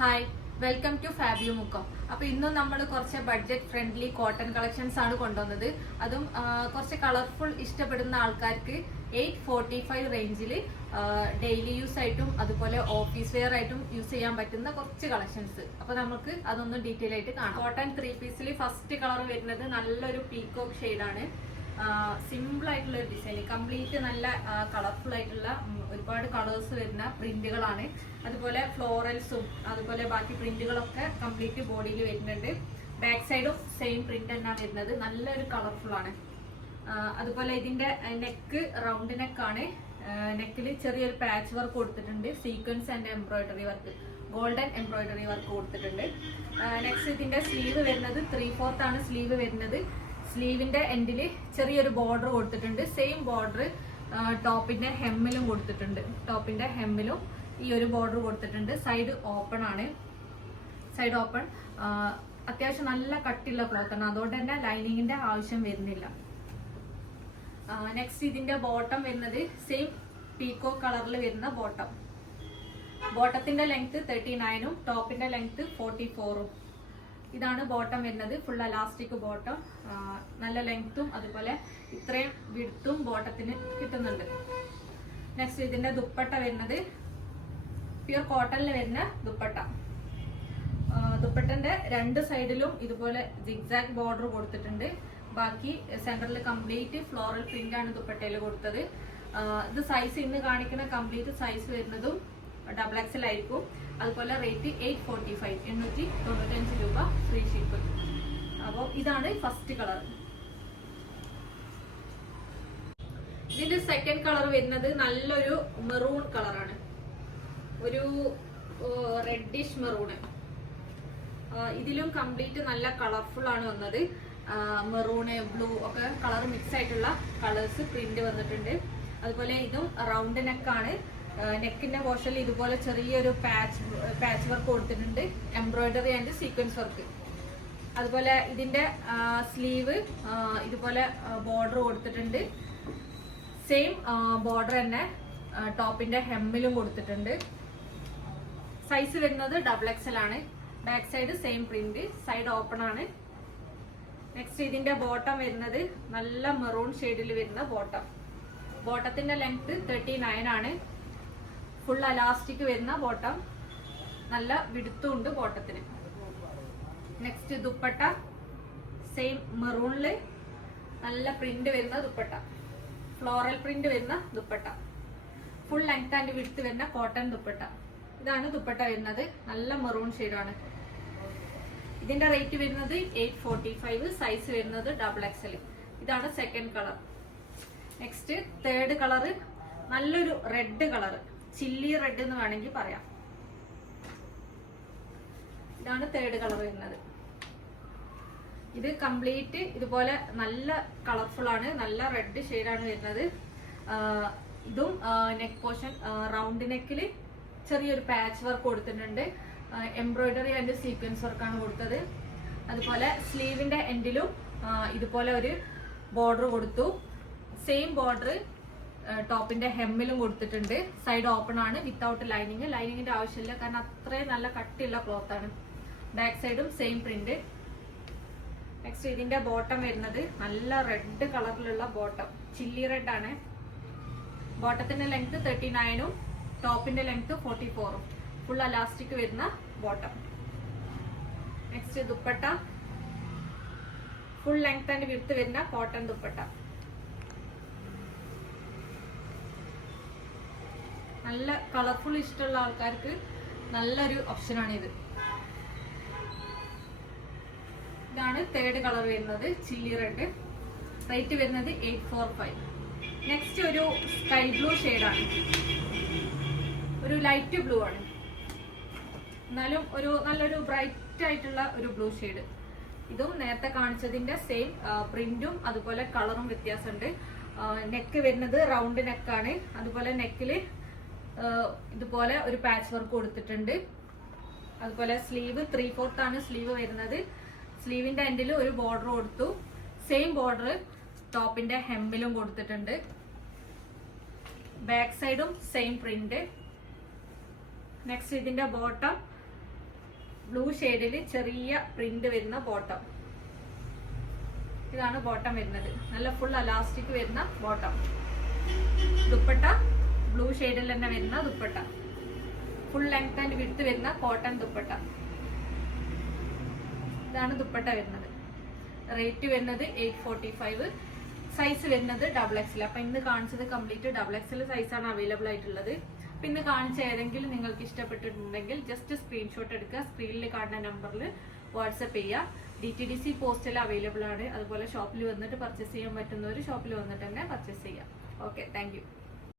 Hi, welcome to ഫാബിയു മുക്കം. അപ്പോൾ ഇന്നും നമ്മൾ കുറച്ച് ബഡ്ജറ്റ് ഫ്രണ്ട്ലി കോട്ടൺ കളക്ഷൻസ് ആണ് കൊണ്ടുവന്നത്. അതും കുറച്ച് കളർഫുൾ ഇഷ്ടപ്പെടുന്ന ആൾക്കാർക്ക് 845 റേഞ്ചിൽ ഡെയിലി യൂസ് ആയിട്ടും അതുപോലെ ഓഫീസ് വെയർ ആയിട്ടും യൂസ് ചെയ്യാൻ പറ്റുന്ന കുറച്ച് കളക്ഷൻസ്. അപ്പോൾ നമുക്ക് അതൊന്നും ഡീറ്റെയിൽ ആയിട്ട് കാണാം. കോട്ടൺ 3 പീസിൽ ഫസ്റ്റ് കളർ വരുന്നത് നല്ലൊരു പീകോക്ക് ഷെയ്ഡാണ്. സിമ്പിൾ ആയിട്ടുള്ള ഒരു ഡിസൈൻ, കംപ്ലീറ്റ് നല്ല കളർഫുൾ ആയിട്ടുള്ള ഒരുപാട് കളേഴ്സ് വരുന്ന പ്രിന്റുകളാണ്. അതുപോലെ ഫ്ലോറൽസും അതുപോലെ ബാക്കി പ്രിന്റുകളൊക്കെ കംപ്ലീറ്റ് ബോഡിയിൽ വരുന്നുണ്ട്. ബാക്ക് സൈഡും സെയിം പ്രിന്റ് തന്നെയാണ് വരുന്നത്. നല്ലൊരു കളർഫുൾ ആണ്. അതുപോലെ ഇതിന്റെ നെക്ക് റൗണ്ട് നെക്കാണ്. നെക്കിൽ ചെറിയൊരു പാച്ച് വർക്ക് കൊടുത്തിട്ടുണ്ട്. Sequence and embroidery work, golden embroidery work കൊടുത്തിട്ടുണ്ട്. നെക്സ്റ്റ് ഇതിന്റെ സ്ലീവ് വരുന്നത് 3/4 ആണ് സ്ലീവ് വരുന്നത്. സ്ലീവിന്റെ എൻഡിൽ ചെറിയൊരു ബോർഡർ കൊടുത്തിട്ടുണ്ട്. സെയിം ബോർഡർ ടോപ്പിന്റെ ഹെമ്മിലും കൊടുത്തിട്ടുണ്ട്. ടോപ്പിന്റെ ഹെമ്മിലും ഈ ഒരു ബോർഡർ കൊടുത്തിട്ടുണ്ട്. സൈഡ് ഓപ്പൺ ആണ്. സൈഡ് ഓപ്പൺ അത്യാവശ്യം നല്ല കട്ടിയുള്ള ക്ലോത്ത് ആണ്, അതുകൊണ്ട് തന്നെ ലൈനിങ്ങിന്റെ ആവശ്യം വരുന്നില്ല. നെക്സ്റ്റ് ഇതിന്റെ ബോട്ടം വരുന്നത് സെയിം പീക്കോ കളറിൽ വരുന്ന ബോട്ടം. ബോട്ടത്തിന്റെ ലെങ്ത് 39ഉം ടോപ്പിന്റെ ലെങ്ത് 44ഉം. ഇതാണ് ബോട്ടം വരുന്നത്. ഫുൾ അലാസ്റ്റിക് ബോട്ടം, നല്ല ലെങ്ത്തും അതുപോലെ ഇത്രയും വിഡ്ത്തും ബോട്ടത്തിന് കിട്ടുന്നുണ്ട്. നെക്സ്റ്റ് ഇതിന്റെ ദുപ്പട്ട വരുന്നത് പ്യൂർ കോട്ടണിൽ വരുന്ന ദുപ്പട്ട. ദുപ്പട്ടന്റെ രണ്ട് സൈഡിലും ഇതുപോലെ സിഗ്സാഗ് ബോർഡർ കൊടുത്തിട്ടുണ്ട്. ബാക്കി സെന്ററിൽ കംപ്ലീറ്റ് ഫ്ലോറൽ പ്രിന്റ് ആണ് ദുപ്പട്ടയിൽ കൊടുത്തത്. ഇത് സൈസ് ഇന്ന് കാണിക്കുന്ന കംപ്ലീറ്റ് സൈസ് വരുന്നതും XXL ആയിരിക്കും. അതുപോലെ റേറ്റ് 845, 895 രൂപ, ഫ്രീ ഷിപ്പ്. അപ്പോൾ ഇതാണ് ഫസ്റ്റ് കളർ. ഇതിന്റെ സെക്കൻഡ് കളർ വരുന്നത് നല്ലൊരു മെറൂൺ കളറാണ്. ഒരു റെഡിഷ് മെറൂണ്. ഇതിലും കംപ്ലീറ്റ് നല്ല കളർഫുൾ ആണ് വന്നത്. മെറൂണ് ബ്ലൂ ഒക്കെ കളർ മിക്സ് ആയിട്ടുള്ള കളേഴ്സ് പ്രിന്റ് വന്നിട്ടുണ്ട്. അതുപോലെ ഇതും റൗണ്ട് നെക്കാണ്. നെക്കിന്റെ പോർഷനിൽ ഇതുപോലെ ചെറിയൊരു പാച്ച് വർക്ക് കൊടുത്തിട്ടുണ്ട്. Embroidery and sequence work. അതുപോലെ ഇതിന്റെ സ്ലീവ് ഇതുപോലെ ബോർഡർ കൊടുത്തിട്ടുണ്ട്. സെയിം ബോർഡർ തന്നെ ടോപ്പിന്റെ ഹെമ്മിലും കൊടുത്തിട്ടുണ്ട്. സൈസ് വരുന്നത് XXL ആണ്. Back side same print, side open ആണ്. നെക്സ്റ്റ് ഇതിന്റെ ബോട്ടം വരുന്നത് നല്ല മെറൂൺ ഷെയ്ഡിൽ വരുന്ന ബോട്ടം. ബോട്ടത്തിന്റെ ലെങ്ത് 39 ആണ്. ഫുൾ അലാസ്റ്റിക് വരുന്ന ബോട്ടം, നല്ല വിടുത്തും ഉണ്ട് ബോട്ടത്തിന്. നെക്സ്റ്റ് ദുപ്പട്ട സെയിം മെറൂണില് നല്ല പ്രിന്റ് വരുന്ന ദുപ്പട്ട, ഫ്ലോറൽ പ്രിന്റ് വരുന്ന ദുപ്പട്ട. ഫുൾ ലെങ്ത് ആൻഡ് വിടുത്ത് വരുന്ന കോട്ടൺ ദുപ്പട്ട. ഇതാണ് ദുപ്പട്ട വരുന്നത്. നല്ല മെറൂൺ ഷെയ്ഡാണ്. ഇതിന്റെ റേറ്റ് വരുന്നത് 845, സൈസ് വരുന്നത് XXL. ഇതാണ് second colour. Next third colour നല്ലൊരു റെഡ് കളർ, ചില്ലി റെഡ് എന്ന് വേണമെങ്കിൽ പറയാം. ഇതാണ് തേർഡ് കളർ വരുന്നത്. ഇത് കംപ്ലീറ്റ് ഇതുപോലെ നല്ല കളർഫുൾ ആണ്, നല്ല റെഡ് ഷെയ്ഡാണ് വരുന്നത്. ഇതും നെക്ക് പോർഷൻ റൗണ്ട് നെക്കിൽ ചെറിയൊരു പാച്ച് വർക്ക് കൊടുത്തിട്ടുണ്ട്. എംബ്രോയിഡറി ആൻഡ് സീക്വൻസ് വർക്കാണ് കൊടുത്തത്. അതുപോലെ സ്ലീവിന്റെ എൻഡിലും ഇതുപോലെ ഒരു ബോർഡർ കൊടുത്തു. സെയിം ബോർഡർ ടോപ്പിന്റെ ഹെമ്മിലും കൊടുത്തിട്ടുണ്ട്. സൈഡ് ഓപ്പൺ ആണ്, വിത്തൗട്ട് ലൈനിങ്. ലൈനിങ്ങിന്റെ ആവശ്യമില്ല, കാരണം അത്രയും നല്ല കട്ടിയുള്ള ക്ലോത്ത് ആണ്. ബാക്ക് സൈഡും സെയിം പ്രിന്റ്. നെക്സ്റ്റ് ഇതിന്റെ ബോട്ടം വരുന്നത് നല്ല റെഡ് കളറിലുള്ള ബോട്ടം, ചില്ലി റെഡ് ആണ്. ബോട്ടത്തിന്റെ ലെങ്ത് 39ഉം ടോപ്പിന്റെ ലെങ്ത് 44ഉം. ഫുൾ അലാസ്റ്റിക് വരുന്ന bottom. Next dupatta full length and width വരുന്ന കോട്ടൺ ദുപ്പട്ട. നല്ല കളർഫുൾ ഇഷ്ടമുള്ള ആൾക്കാർക്ക് നല്ലൊരു ഓപ്ഷനാണ് ഇത്. ഇതാണ് തേർഡ് കളർ വരുന്നത്, ചില്ലി റെഡ്. റേറ്റ് വരുന്നത് 845. നെക്സ്റ്റ് ഒരു സ്കൈ ബ്ലൂ ഷെയ്ഡാണ്. ഒരു ലൈറ്റ് ബ്ലൂ ആണ്, എന്നാലും ഒരു നല്ലൊരു ബ്രൈറ്റ് ആയിട്ടുള്ള ഒരു ബ്ലൂ ഷെയ്ഡ്. ഇതും നേരത്തെ കാണിച്ചതിന്റെ സെയിം പ്രിന്റും അതുപോലെ കളറും വ്യത്യാസമുണ്ട്. നെക്ക് വരുന്നത് റൗണ്ട് നെക്കാണ്. അതുപോലെ നെക്കില് ഇതുപോലെ ഒരു പാച്ച് വർക്ക് കൊടുത്തിട്ടുണ്ട്. അതുപോലെ സ്ലീവ് 3/4 ആണ് സ്ലീവ് വരുന്നത്. സ്ലീവിന്റെ എൻഡിൽ ഒരു ബോർഡർ കൊടുത്തു. സെയിം ബോർഡർ ടോപ്പിന്റെ ഹെമ്മിലും കൊടുത്തിട്ടുണ്ട്. ബാക്ക് സൈഡും സെയിം പ്രിന്റ്. നെക്സ്റ്റ് ഇതിന്റെ ബോട്ടം ബ്ലൂ ഷെയ്ഡിൽ ചെറിയ പ്രിന്റ് വരുന്ന ബോട്ടം. ഇതാണ് ബോട്ടം വരുന്നത്. നല്ല ഫുൾ അലാസ്റ്റിക് വരുന്ന ബോട്ടം. ദുപ്പട്ട ബ്ലൂ ഷെയ്ഡിൽ തന്നെ വരുന്ന dupatta. Full length and width വരുന്ന കോട്ടൺ ദുപ്പട്ട. ഇതാണ് ദുപ്പട്ട വരുന്നത്. റേറ്റ് വരുന്നത് 845. സൈസ് വരുന്നത് XXL. അപ്പൊ ഇന്ന് കാണിച്ചത് കംപ്ലീറ്റ് XXL സൈസാണ് അവൈലബിൾ ആയിട്ടുള്ളത്. അപ്പൊ ഇന്ന് കാണിച്ച ഏതെങ്കിലും നിങ്ങൾക്ക് ഇഷ്ടപ്പെട്ടിട്ടുണ്ടെങ്കിൽ ജസ്റ്റ് സ്ക്രീൻഷോട്ട് എടുക്കുക. സ്ക്രീനിൽ കാണുന്ന നമ്പറിൽ വാട്സപ്പ് ചെയ്യുക. DTDC പോസ്റ്റിൽ അവൈലബിൾ ആണ്. അതുപോലെ ഷോപ്പിൽ വന്നിട്ട് പർച്ചേസ് ചെയ്യാൻ പറ്റുന്നവർ ഷോപ്പിൽ വന്നിട്ട് തന്നെ പർച്ചേസ് ചെയ്യാം. Okay, thank you.